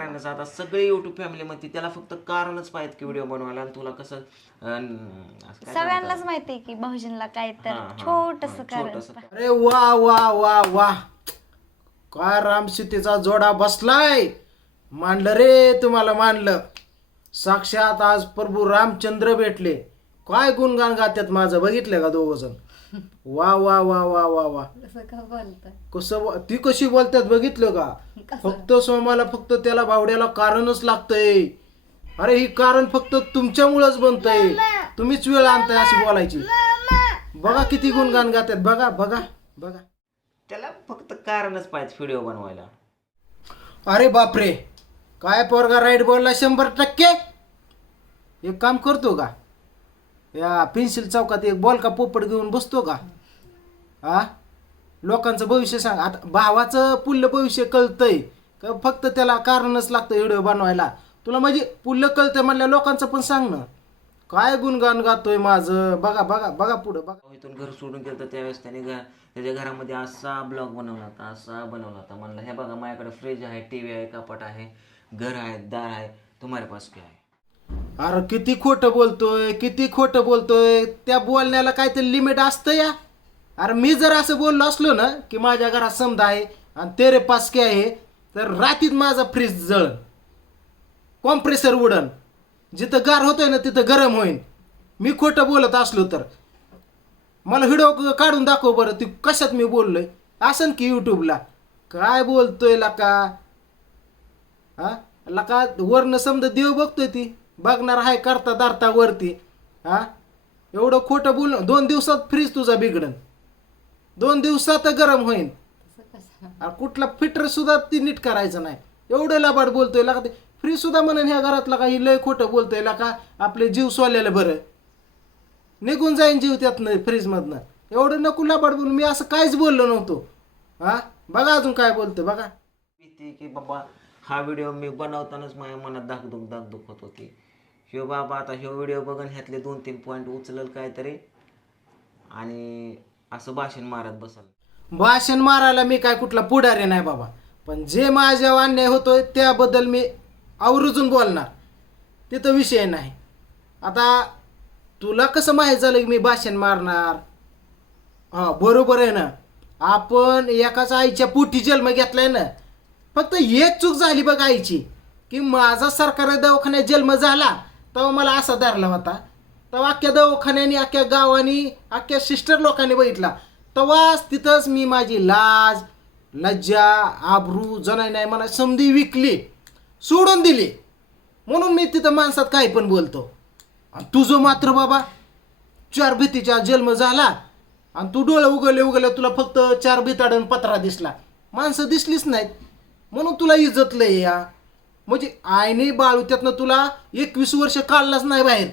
कारणच आता सगळे युट्यूब फॅमिली मध्ये त्याला फक्त कारणच पाहिजे की व्हिडिओ बनवायला आणि तुला कसं अं, असं काय सगळ्यांनाच माहिती आहे की भाऊजींना काय तर छोटस कारण. अरे वा वा वा वा. काय रामसीतेचा जोडा बसलाय? मांडलं रे तुम्हाला मांडलं साक्षात आज प्रभू रामचंद्र भेटले. काय गुणगान गात्यात माझं? बघितलं का दोघ जण? वा वा वा वा वा वा. कसं ब- ती कशी बोलतात बघितलं का? फक्त सोमाला फक्त त्याला बावड्याला कारणच लागतंय. अरे ही कारण फक्त तुमच्यामुळेच बनतंय. तुम्हीच वेळ आणताय अशी बोलायची. बघा किती गुणगान गातात. बघा बघा बघा. त्याला फक्त कारणच पाहिजे व्हिडिओ बनवायला. अरे बापरे. काय पोरगा राईट बोलला शंभर टक्के? एक काम करतो का? या पेन्सिल चौकात एक बॉल का पोपट घेऊन बसतो का? हा लोकांचं भविष्य सांग. आता भावाचं पुल्ल भविष्य कळतंय. का फक्त त्याला कारणच लागतं व्हिडिओ बनवायला? तुला म्हणजे पुल्ल कळतंय म्हणल्या लोकांचं पण सांग ना. काय गुणगान गातोय माझं? बघा बघा बघा पुढं बघा. इथून घर सोडून गेलं तर त्यावेळेस त्याने घर त्याच्या घरामध्ये असा ब्लॉग बनवला होता असा बनवला होता. म्हणलं हे बघा माझ्याकडे फ्रीज आहे टी व्ही आहे कपाट आहे घर आहे दार आहे तुम्हाला पास काय आहे? अरे किती खोटं बोलतोय किती खोटं बोलतोय. त्या बोलण्याला काहीतरी लिमिट असतं या. अरे मी जर असं बोललो असलो ना की माझ्या घरात समजा आहे आणि तेरे पास आहे तर रात्रीत माझा फ्रीज जळन. कॉम्प्रेसर उडन. जिथं गार होतोय ना तिथं गरम होईन. मी खोटं बोलत असलो तर. मला व्हिडिओ काढून दाखव बरं ती कशात मी बोललोय? असन की यूट्यूबला काय बोलतोय लका? हा? लका वरनं समजा देव बघतोय ती. बघणार आहे करता दारता वरती हा? एवढं खोटं बोल दोन दिवसात फ्रीज तुझा बिघडन. दोन दिवसात गरम होईन. कुठला फिटर सुद्धा ती नीट करायचं नाही. एवढं लाबाड बोलतोय लका ते. फ्रीज सुद्धा म्हणून ह्या घरातला काही लय खोटं बोलतोय लका आपले जीव सोल्याला बरं. निघून जाईन जीव त्यातनं फ्रीजमधनं एवढं नको लाबाड बोलून मी असं काहीच बोललो नव्हतो. हा? बघा अजून काय बोलतोय बघा. भीती की बाबा हा व्हिडिओ मी बनवतानाच माझ्या मनात दागदुख दागदुख होत होती. ह्यो बाबा आता ह्यो व्हिडिओ बघून ह्यातले दोन तीन पॉईंट उचलल काहीतरी. आणि असं भाषण मारत बसल. भाषण मारायला मी काय कुठला पुढारी नाही बाबा. पण जे माझ्या अन्याय होतोय त्याबद्दल मी आवर्जून बोलणार. तिथं विषय नाही. आता तुला कसं माहीत झालं की मी भाषण मारणार? हां बरोबर आहे ना. आपण एकाच आईच्या पोटी जन्म घेतलाय ना. फक्त एक चूक झाली बघ आईची की माझा सरकारी दवाखान्यात जन्म झाला. तेव्हा मला असा धरला होता. तेव्हा अख्ख्या दवाखान्याने अख्ख्या गावानी अख्ख्या सिस्टर लोकांनी बघितला. तेव्हाच तिथंच मी माझी लाज लज्जा आबरू जनाय नाही मला समधी विकली सोडून दिली. म्हणून मी तिथं माणसात काही पण बोलतो. आणि तुझं मात्र बाबा चार भीतीचा जन्म झाला आणि तू डोळे उगवले उगवले तुला फक्त चार भीताडन पत्रा दिसला. माणसं दिसलीच नाहीत. म्हणून तुला इज्जत लय या म्हणजे आईने बाळू त्यातनं तुला एकवीस वर्ष काढलाच नाही बाहेर.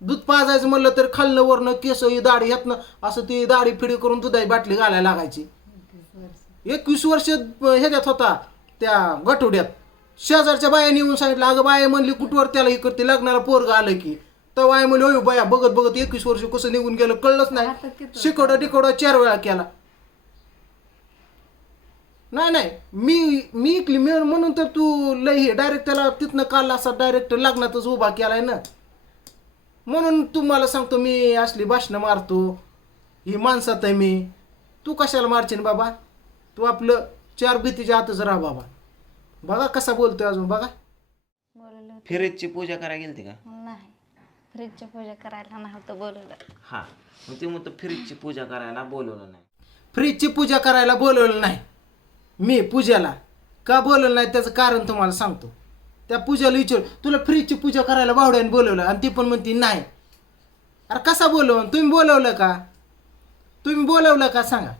दूध पाजायचं म्हणलं तर खाल्लं वरनं केस ही दाढी ह्यातनं असं ती दाढी फिडी करून दुधाची बाटली घालायला लागायची. एकवीस वर्ष ह्याच्यात होता त्या गठोड्यात. शेजारच्या बायाने येऊन सांगितलं अगं बाया म्हणली कुठवर त्याला हे करते लग्नाला पोरग आलं की. तर बाया म्हणली होय बाया बघत बघत एकवीस वर्ष कसं निघून गेलं कळलंच नाही. शिकवडा टिकवडा चार वेळा केला. नाही नाही. मी मी इकली मी म्हणून तर तू लय हे डायरेक्ट त्याला तिथनं काढला असा डायरेक्ट लग्नातच उभा केलाय ना. म्हणून तू मला सांगतो मी असली भाषणं मारतो. ही माणसात आहे मी. तू कशाला मारशील बाबा? तू आपलं चार भीतीच्या आतच राहा बाबा. बघा कसा बोलतोय अजून बघा. बोलवलं फिरेजची पूजा करायला गेलती का? नाही. फ्रीजची पूजा करायला नव्हतं बोलवलं. हा. मग ते म्हणतो फ्रीजची पूजा करायला बोलवलं नाही. फ्रीजची पूजा करायला बोलवलं नाही. मी पूजाला. का बोलवलं नाही त्याचं कारण तुम्हाला सांगतो. त्या पूजाला विचार तुला फ्रीजची पूजा करायला बावड्याने बोलवलं आणि ती पण म्हणती नाही. अरे कसा बोलवलं? तुम्ही बोलवलं का? तुम्ही बोलवलं का सांगा.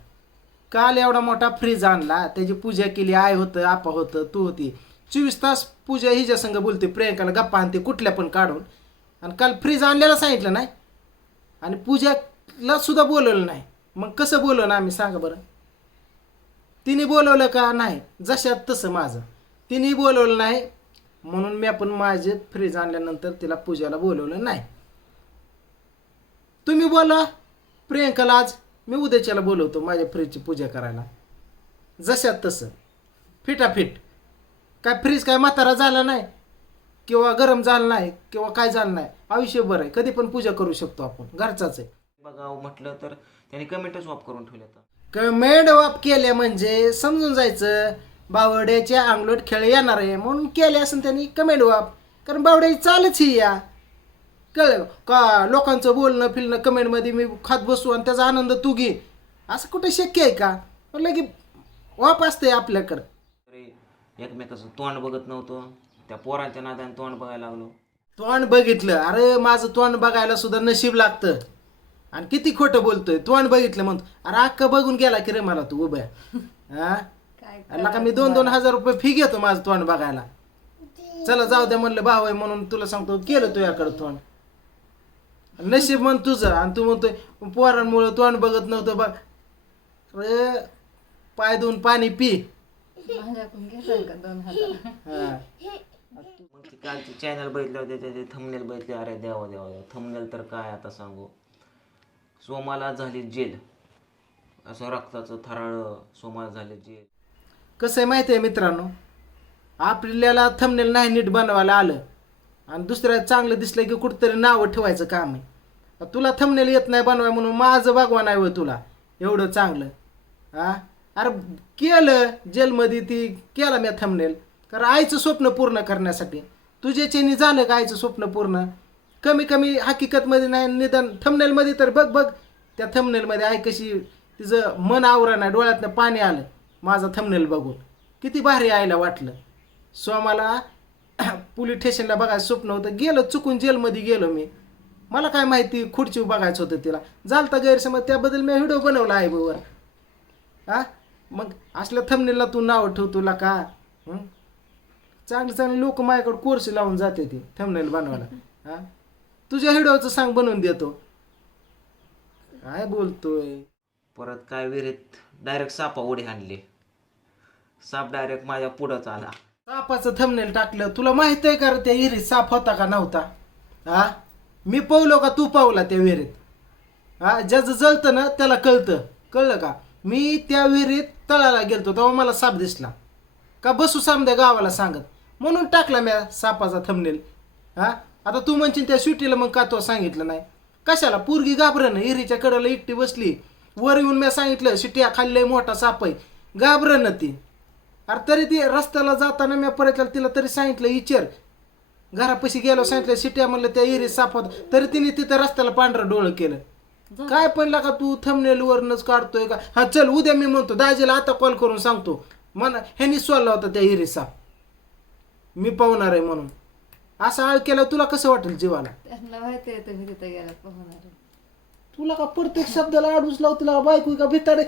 काल एवढा मोठा फ्रीज आणला त्याची पूजा केली आय होतं आपा होतं तू होती. चोवीस तास पूजा हिच्यासंग बोलते प्रियंकाला गप्पा आणते कुठल्या पण काढून. आणि काल फ्रीज आणलेला सांगितलं नाही. आणि पूजाला सुद्धा बोलवलं नाही. मग कसं बोलवलं आम्ही? सांगा बरं. तिने बोलवलं का? नाही. जशात तसं माझं. तिने बोलवलं नाही. म्हणून मी आपण माझे फ्रीज आणल्यानंतर तिला पूजाला बोलवलं नाही. तुम्ही बोला. प्रियंकाला आज मी उद्याच्याला बोलवतो माझ्या फ्रीजची पूजा करायला. जशात तसं. फिटाफिट. काय फ्रीज काय म्हातारा झाला नाही? किंवा गरम झालं नाही? किंवा काय झालं नाही? आयुष्यभर आहे. कधी पण पूजा करू शकतो आपण. घरचाच आहे. बघावं हो, म्हटलं तर त्याने कमेंटच ऑफ करून ठेवले कमेंट वाप केले म्हणजे समजून जायचं बावड्याचे अंगलोट खेळ येणार आहे म्हणून केले असेल त्यांनी कमेंट वाप? कारण बावड्याची चालच ही या. कळ का? लोकांचं बोलणं फिरणं कमेंटमध्ये मी खात बसू आणि त्याचा आनंद तू घे. असं कुठं शक्य आहे का? म्हटलं की वाप असते आपल्याकडं. एकमेकाचं तोंड बघत नव्हतं. त्या पोरांच्या नादाने तोंड बघायला लागलो. तोंड बघितलं. अरे माझं तोंड बघायला सुद्धा नशीब लागतं. आणि किती खोटं बोलतोय? तोंड बघितलं म्हणतो अरे अक्का बघून गेला की रे मला तू उभ्या हा? काय अरे का मी दोन दोन हजार रुपये फी घेतो माझं तोंड बघायला. चला जाऊ द्या म्हणलं भाऊ आहे म्हणून तुला सांगतो केलं तुझ्याकडं तोंड. नशीब म्हण तुझं आणि तू म्हणतोय पोरांमुळं तोंड बघत नव्हतं बघ. अरे पाय धुवून पाणी पी. माझ्याकडून घेतात का दोन हजार? हा. मग ते कालचे चॅनल बघितले होते त्याचे थंबनेल बघितले अरे देवा देवा देवा. थंबनेल तर काय आता सांगू? सोमाला झाली जेल. असं रक्ताचं थराळ सोमाला झाले जेल. कसं आहे माहिती आहे मित्रांनो? आपल्याला थंबनेल नाही नीट बनवायला आलं. आणि दुसऱ्या चांगलं दिसलं की कुठंतरी नावं ठेवायचं काम आहे. तुला थंबनेल येत नाही बनवाय म्हणून माझं भगवान आहे तुला. एवढं चांगलं. हा अरे केलं जेलमध्ये ती केला मी थंबनेल कारण आईचं स्वप्न पूर्ण करण्यासाठी. तुझ्याच्यानी झालं का आईचं स्वप्न पूर्ण? कमी कमी हकीकतमध्ये नाही निदान थमनेलमध्ये तर बघ बघ. त्या थमनेलमध्ये आहे कशी तिचं मन आवरा नाही डोळ्यातनं पाणी आलं. माझा थमनेल बघून. किती भारी यायला वाटलं. सो मला पोलीस स्टेशनला बघायचं स्वप्न होतं. गेलो चुकून जेलमध्ये गेलो मी. मला काय माहिती खुर्ची बघायचं होतं तिला. झालता गैरसमज त्याबद्दल मी व्हिडिओ बनवला आहे बरोबर हा? मग असल्या थमनेलला तू नाव ठेव तुला का? चांगले चांगले लोक माझ्याकडे कोर्स लावून जाते ते थमनेल बनवायला. हां? तुझ्या व्हिडिओचं सांग बनवून देतो. काय बोलतोय? परत काय विहिरीत डायरेक्ट सापा उडी हाणली साप डायरेक्ट माझ्या पुढंच आला. सापाचं थंबनेल टाकलं. तुला माहीत आहे का रे त्या विहिरीत साप होता का नव्हता? हा? मी पावलो का तू पावला त्या विहिरीत? हा? ज्याचं जळतं ना त्याला कळतं. कळलं का? मी त्या विहिरीत तळाला गेलतो तेव्हा मला साप दिसला. का बसू सामद्या गावाला सांगत? म्हणून टाकला मी सापाचा थंबनेल हा? आता तू म्हणशील त्या सुट्टीला मग का तो सांगितलं नाही? कशाला? पोरगी घाबरन हिरीच्या कडेला एकटी बसली. वर येऊन मी सांगितलं शिट्या खाल्लंय मोठा साप आहे. घाबरन ती. अरे तरी ती रस्त्याला जाताना मी परत तिला तरी सांगितलं इचर. घरापाशी गेलो सांगितलं शिट्या म्हणलं त्या इरी साफ होता. तरी तिने तिथं रस्त्याला पांढरं डोळं केलं. काय पण का तू थंबनेल वरनच काढतोय का? हा चल उद्या मी म्हणतो दाजीला आता कॉल करून सांगतो. म्हणा ह्यानी सोडला होता त्या इरी साप. मी पाहणार आहे म्हणून. असं आळ केलं तुला कसं वाटेल जीवाला? त्यांना माहिती आहे तुम्ही तिथे गेला पोहणार तुला का प्रत्येक शब्दाला आडूच लाव तुला बायको का भिताडे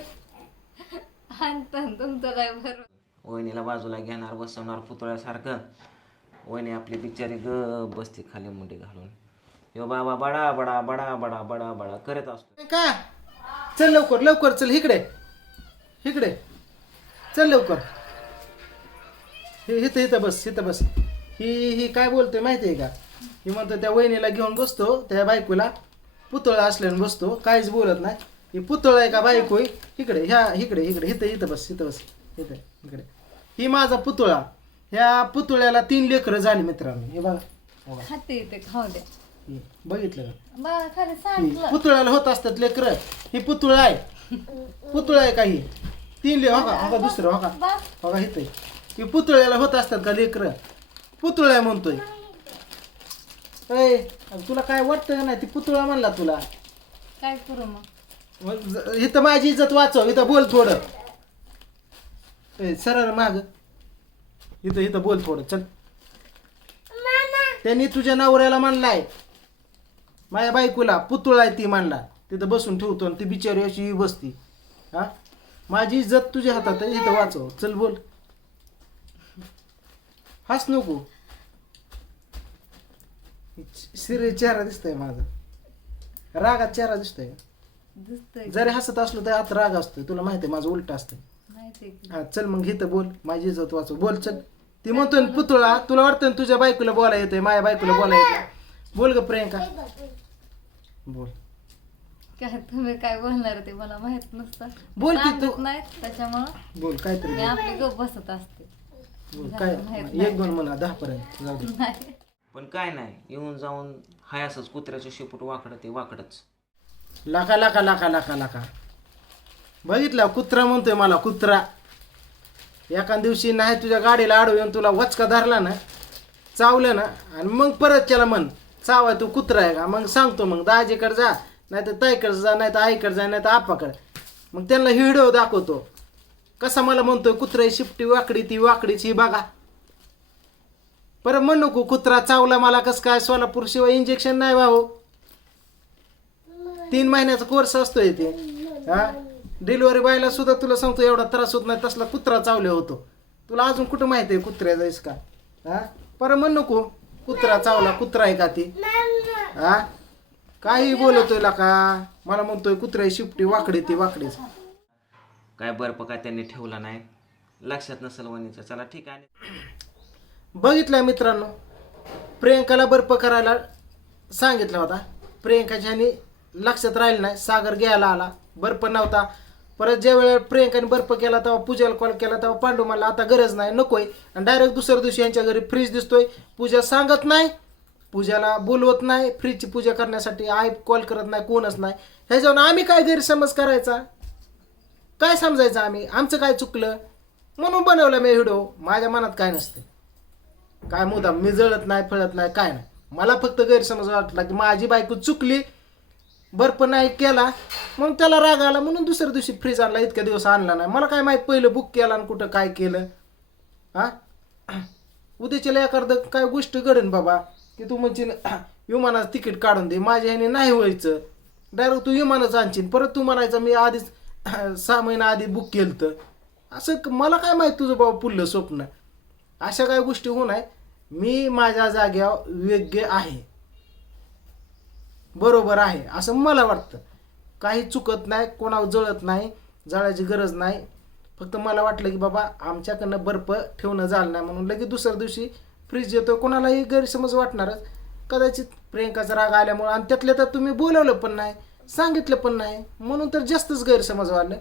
आणता तुमचं काय बरं. वहिनीला बाजूला घेणार बसवणार पुतळ्यासारखं. वहिनी आपली बिचारी ग बसते खाली मुंडी घालून. यो बाबा बडा बडा बडा बडा बडा बडा करत असतो. का? चल लवकर लवकर चल इकडे. इकडे. चल लवकर. हे इथं इथं बस इथं बस. ही ही काय बोलतोय माहिती आहे का? ही म्हणतो त्या वहिनीला घेऊन बसतो त्या बायकोला पुतळा असल्याने बसतो काहीच बोलत नाही. ही पुतळा आहे का बायको? इकडे ह्या इकडे इकडे इथं इथं बस इथं बस इथं इकडे. ही माझा पुतळा. ह्या पुतळ्याला तीन लेकरं झाली मित्रांनो. हे बघा. हे बघा. खाते ते खाऊ द्या. हे, बघितलं का? बा ही पुतळ्याला होत असतात लेकर. ही पुतळा आहे. पुतळा आहे काही तीन ले हो का? हो का दुसरं हो का? बा. हो का इथं ही पुतळ्याला होत असतात का लेकर? पुतळा आहे म्हणतोय अगं तुला काय वाटतं का नाही? ती पुतळा म्हणला तुला. काय करू मग? मग ज- इथं माझी इज्जत वाचव इथं बोल थोडं. ऐ, सरळ माग. इथं इथं बोल थोडं चल. त्यांनी तुझ्या नवऱ्याला म्हणलाय. माझ्या बायकोला पुतळा आहे ती म्हणला. तिथं बसून ठेवतो आणि ती बिचारी अशी बसती. हा? माझी इज्जत तुझ्या हातात आहे इथं वाचव. चल बोल. हस नको. सिरे चेहरा दिसतोय माझा. रागात चेहरा दिसतोय दिसतंय. जरी हसत असलो तर आत राग असतोय. तुला माहिती आहे माझं उलट असतं की. हा चल मग इथं बोल. माझी इज्जत वाचव. बोल चल. ती म्हणतोय ना, पुतळा तुला वाटतं ना तुझ्या बायकोला बोला येतोय माझ्या बायकोला बोला येतोय. बोल ग प्रियंका. बोल. काय तुम्ही काय बोलणार ते मला माहीत नसतं. बोल की तू. सांगत नाहीत त्याच्यामुळं. बोल काहीतरी मी बोल. आपली गप बसत असते. काय? एक दोन म्हणा दहा पर्यंत. जाऊ दे. पण काय नाही येऊन जाऊन हाय असंच कुत्र्याचं शेपूट वाकडं ते वाकडच. लाका लाका लाका लाका लाका. बघितलं कुत्रा म्हणतोय मला कुत्रा. एका दिवशी नाही तुझ्या गाडीला आडव येऊन तुला वचका धरला ना चावलं ना आणि मग परत त्याला म्हण चावाय तू कुत्रा आहे का? मग सांगतो मग दाजीकडे जा नाही तर ताईकडे जा नाही तर आईकडे जा नाही तर आपाकडे मग त्यांना व्हिडिओ दाखवतो. कसा मला म्हणतोय कुत्रा शिपटी वाकडी ती वाकडीची बघा. परत म्हण नको कुत्रा चावला मला कसं काय? सोलापूर शिवाय इंजेक्शन नाही भाऊ. तीन महिन्याचा कोर्स असतोय ते. हा? डिलिव्हरी बायला सुद्धा तुला सांगतो एवढा त्रास होत नाही तसला कुत्रा चावले होतो. तुला अजून कुठं माहिती आहे कुत्र्याचा इसका हा? पर म्हण नको कुत्रा चावला कुत्रा आहे का ती? हा? काही बोलतोय का मला म्हणतोय कुत्र्या शिपटी वाकडी ती वाकडीच. काय बर्फ काय त्यांनी ठेवला नाही? लक्षात नसेल वणीचं चला ठीक आहे. बघितलं मित्रांनो. प्रियंकाला बर्फ करायला सांगितला होता. प्रियंकाच्या ह्यानी लक्षात राहिलं नाही. सागर घ्यायला आला. बर्फ नव्हता. परत ज्या वेळेला प्रियंकाने बर्फ केला तेव्हा पूजाला कॉल केला तेव्हा पांडू मला आता गरज नाही नकोय आणि डायरेक्ट दुसऱ्या दिवशी यांच्या घरी फ्रीज दिसतोय. पूजा सांगत नाही. पूजाला बोलवत नाही. फ्रीजची पूजा करण्यासाठी आई कॉल करत नाही कोणच नाही. ह्याच्यावर आम्ही काय गैरसमज करायचा? काय समजायचं आम्ही? आमचं काय चुकलं? म्हणून बनवलं मी व्हिडिओ. माझ्या मनात काय नसते काय मुद्दा? मी जळत नाही फळत नाही काय नाही. मला फक्त गैरसमज वाटला की माझी बायको चुकली बर्फ नाही केला मग त्याला राग आला म्हणून दुसऱ्या दिवशी फ्रीज आणला इतक्या दिवस आणला नाही. मला काय माहीत पहिलं बुक केला आणि कुठं काय केलं? हा? उद्याच्याला एखादं काय गोष्ट घडेन बाबा की तू म्हणशील विमानाचं तिकीट काढून दे माझ्या ह्याने नाही व्हायचं. डायरेक्ट तू विमानच आणशील परत तू म्हणायचं मी आधीच सहा महिना आधी बुक केलं तर असं मला काय माहीत तुझं बाबा पुढलं स्वप्न? अशा काही गोष्टी होऊ नये मी माझ्या जाग्यावर योग्य आहे. बरोबर आहे असं मला वाटतं. काही चुकत नाही कोणावर जळत नाही जळायची गरज नाही. फक्त मला वाटलं की बाबा आमच्याकडनं बर्फ ठेवणं झालं नाही म्हणून लगेच दुसऱ्या दिवशी फ्रीज येतो कोणालाही गैरसमज वाटणारच. कदाचित प्रियंकाचा राग आल्यामुळं आणि त्यातल्या तर तुम्ही बोलवलं पण नाही सांगितलं पण नाही म्हणून तर जास्तच गैरसमज वाढलं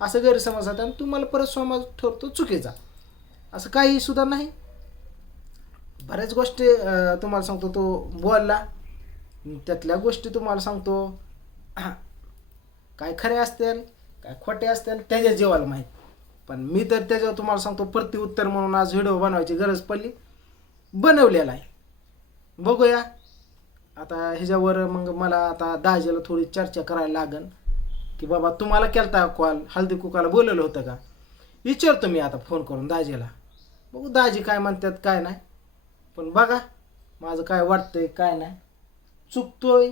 असं गैरसमज होता आणि तुम्हाला परत समज ठरतो चुकीचा. असं काही सुद्धा नाही. बऱ्याच गोष्टी तुम्हाला सांगतो तो बोलला त्यातल्या गोष्टी तुम्हाला सांगतो. काय खरे असतील काय खोटे असतील त्याच्या जीवाला माहीत. पण मी तर त्याच्यावर तुम्हाला सांगतो प्रतिउत्तर म्हणून आज व्हिडिओ बनवायची गरज पडली. बनवलेला आहे. बघूया. आता ह्याच्यावर मग मला आता दहाजीला थोडी चर्चा करायला लागन की बाबा तुम्हाला केलता कॉल हळदी कुकाला बोलवलं होतं का? विचारतो मी आता फोन करून दाजीला. बघू दाजी काय म्हणतात काय नाही. पण बघा माझं काय वाटतंय काय नाही. चुकतोय.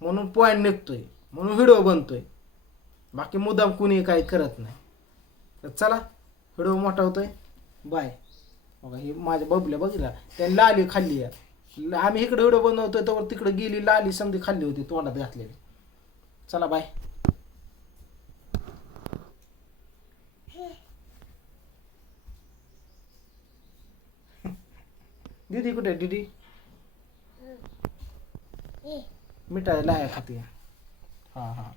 म्हणून पॉईंट निघतोय. म्हणून व्हिडिओ बनतोय. बाकी मुद्दाम कुणी काही करत नाही. तर चला व्हिडिओ मोठा होतोय. बाय बघा हे माझ्या बबल्या बघितला. त्याने लाली खाल्ली आहे. आम्ही इकडे व्हिडिओ बनवतोय तर तिकडे गेली लाली समधी खाल्ली होती तोंडात घातलेली. चला बाय दीदी कुठे दीदी मिठाई लाया खाते हां हां